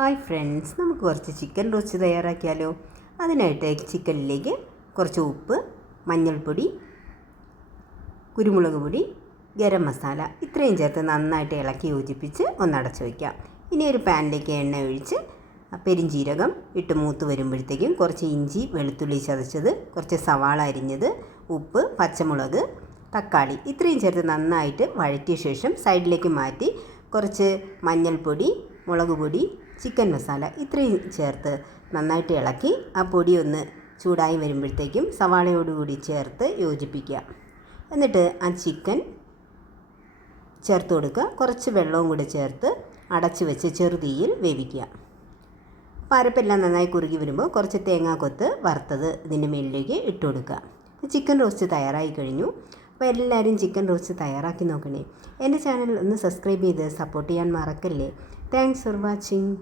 Hi friends നമുക്ക് കുറച്ച് chicken roast തയ്യാറാക്കിയാലോ? അതിനായിട്ട് ചിക്കനിലേക്ക് കുറച്ച് ഉപ്പ് മഞ്ഞൾപ്പൊടി കുരുമുളക് പൊടി ഗരം മസാല ഇത്രയും ചേർത്ത് നന്നായിട്ട് ഇളക്കി യോജിപ്പിച്ച് ഒന്ന് അടച്ചു വയ്ക്കാം. ഇനി ഒരു പാനിലേക്ക് എണ്ണ ഒഴിച്ച് പെരിഞ്ചീരകം ഇട്ട് മൂത്ത് വരുമ്പോഴത്തേക്കും കുറച്ച് ഇഞ്ചി വെളുത്തുള്ളി ചതച്ചത് കുറച്ച് സവാള അരിഞ്ഞത് ഉപ്പ് പച്ചമുളക് തക്കാളി ഇത്രയും ചേർത്ത് നന്നായിട്ട് വഴറ്റിയ ശേഷം സൈഡിലേക്ക് മാറ്റി കുറച്ച് മഞ്ഞൾപ്പൊടി മുളക് പൊടി ചിക്കൻ മസാല ഇത്രയും ചേർത്ത് നന്നായിട്ട് ഇളക്കി ആ പൊടി ഒന്ന് ചൂടായി വരുമ്പോഴത്തേക്കും സവാളയോടുകൂടി ചേർത്ത് യോജിപ്പിക്കുക. എന്നിട്ട് ആ ചിക്കൻ ചേർത്ത് കൊടുക്കുക. കുറച്ച് വെള്ളവും കൂടി ചേർത്ത് അടച്ച് വെച്ച് ചെറുതീയിൽ വേവിക്കുക. പരപ്പെല്ലാം നന്നായി കുറുകി വരുമ്പോൾ കുറച്ച് തേങ്ങാക്കൊത്ത് വറുത്തത് ഇതിന്റെ മേലിലേക്ക് ഇട്ട് കൊടുക്കുക. ചിക്കൻ റോസ്റ്റ് തയ്യാറായി കഴിഞ്ഞു. അപ്പോൾ എല്ലാവരും ചിക്കൻ റോസ്റ്റ് തയ്യാറാക്കി നോക്കണേ. എന്റെ ചാനൽ ഒന്ന് സബ്സ്ക്രൈബ് ചെയ്ത് സപ്പോർട്ട് ചെയ്യാൻ മറക്കല്ലേ. Thanks for watching.